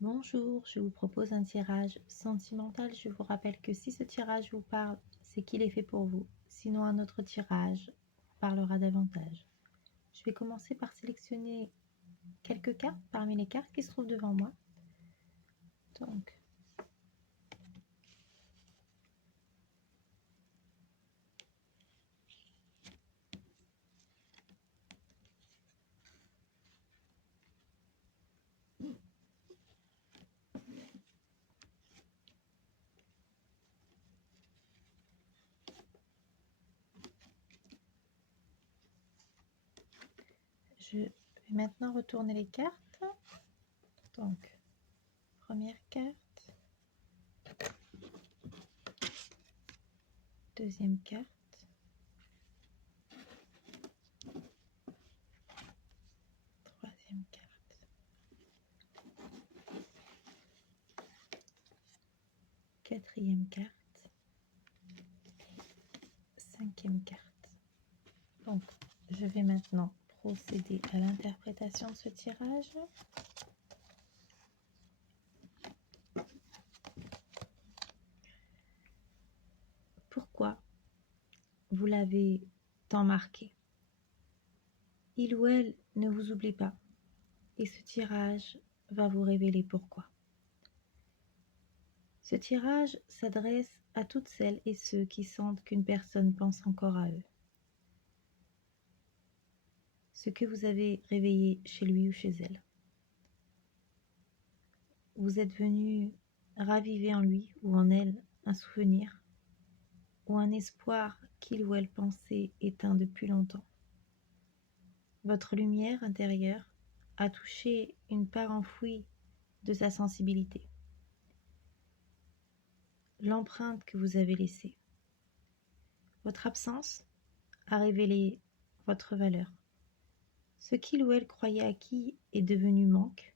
Bonjour, je vous propose un tirage sentimental. Je vous rappelle que si ce tirage vous parle, c'est qu'il est fait pour vous. Sinon, un autre tirage vous parlera davantage. Je vais commencer par sélectionner quelques cartes parmi les cartes qui se trouvent devant moi. Donc, je vais maintenant retourner les cartes. Donc, première carte, deuxième carte, troisième carte, quatrième carte, cinquième carte. Donc, je vais maintenant procéder à l'interprétation de ce tirage. Pourquoi vous l'avez tant marqué? Il ou elle ne vous oublie pas, et ce tirage va vous révéler pourquoi. Ce tirage s'adresse à toutes celles et ceux qui sentent qu'une personne pense encore à eux. Ce que vous avez réveillé chez lui ou chez elle. Vous êtes venu raviver en lui ou en elle un souvenir ou un espoir qu'il ou elle pensait éteint depuis longtemps. Votre lumière intérieure a touché une part enfouie de sa sensibilité. L'empreinte que vous avez laissée. Votre absence a révélé votre valeur. Ce qu'il ou elle croyait acquis est devenu manque.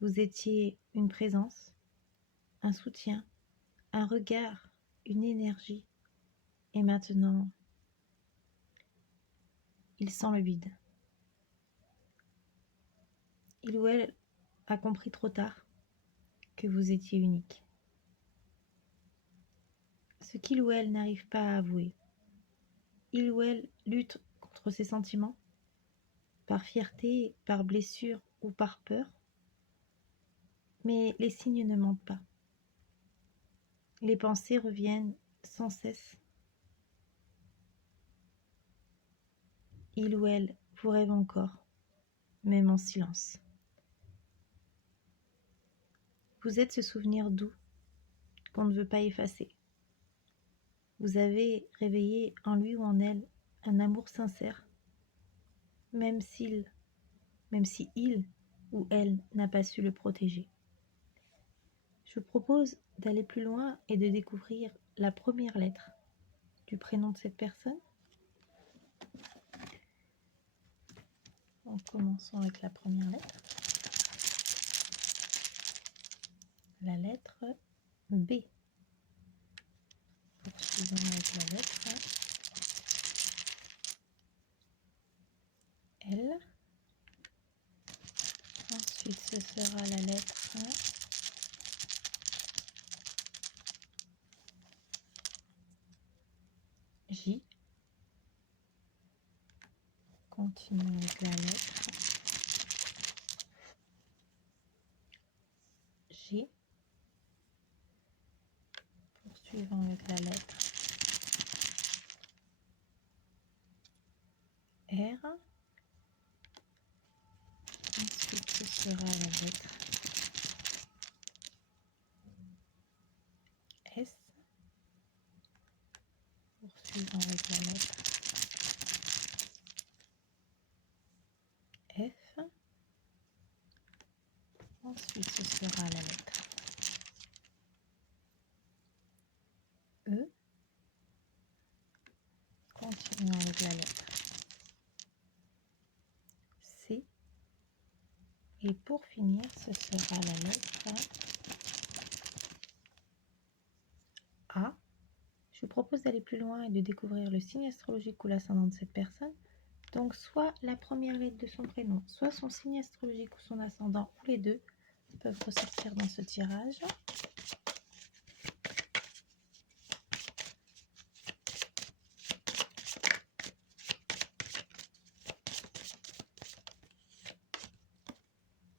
Vous étiez une présence, un soutien, un regard, une énergie. Et maintenant, il sent le vide. Il ou elle a compris trop tard que vous étiez unique. Ce qu'il ou elle n'arrive pas à avouer. Il ou elle lutte contre ses sentiments, par fierté, par blessure ou par peur. Mais les signes ne mentent pas. Les pensées reviennent sans cesse. Il ou elle vous rêve encore, même en silence. Vous êtes ce souvenir doux qu'on ne veut pas effacer. Vous avez réveillé en lui ou en elle un amour sincère, même si il ou elle n'a pas su le protéger. Je vous propose d'aller plus loin et de découvrir la première lettre du prénom de cette personne. Donc, commençons avec la première lettre. La lettre B. Poursuivons avec la lettre L. Ensuite, ce sera la lettre J. Continuons avec la lettre G. Poursuivons avec la lettre R. Ensuite, ce sera la lettre S. Poursuivons avec la lettre F. Ensuite, ce sera la lettre E. Continuons avec la lettre C. Et pour finir, ce sera la lettre A. Je vous propose d'aller plus loin et de découvrir le signe astrologique ou l'ascendant de cette personne. Donc, soit la première lettre de son prénom, soit son signe astrologique ou son ascendant, ou les deux, peuvent ressortir dans ce tirage.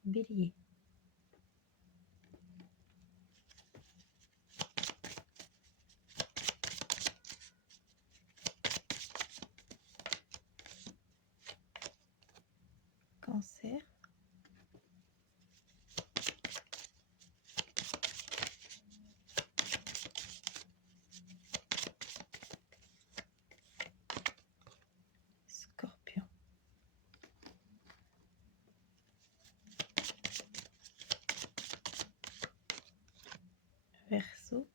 Bélier. Cancer. Scorpion. Verseau.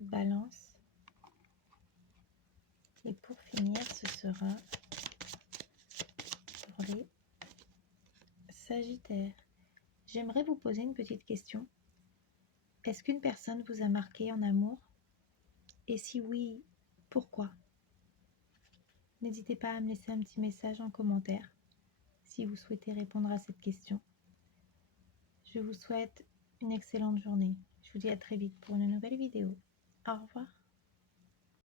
Balance. Et pour finir, ce sera pour les Sagittaires. J'aimerais vous poser une petite question. Est-ce qu'une personne vous a marqué en amour? Et si oui, pourquoi? N'hésitez pas à me laisser un petit message en commentaire si vous souhaitez répondre à cette question. Je vous souhaite une excellente journée. Je vous dis à très vite pour une nouvelle vidéo. Au revoir.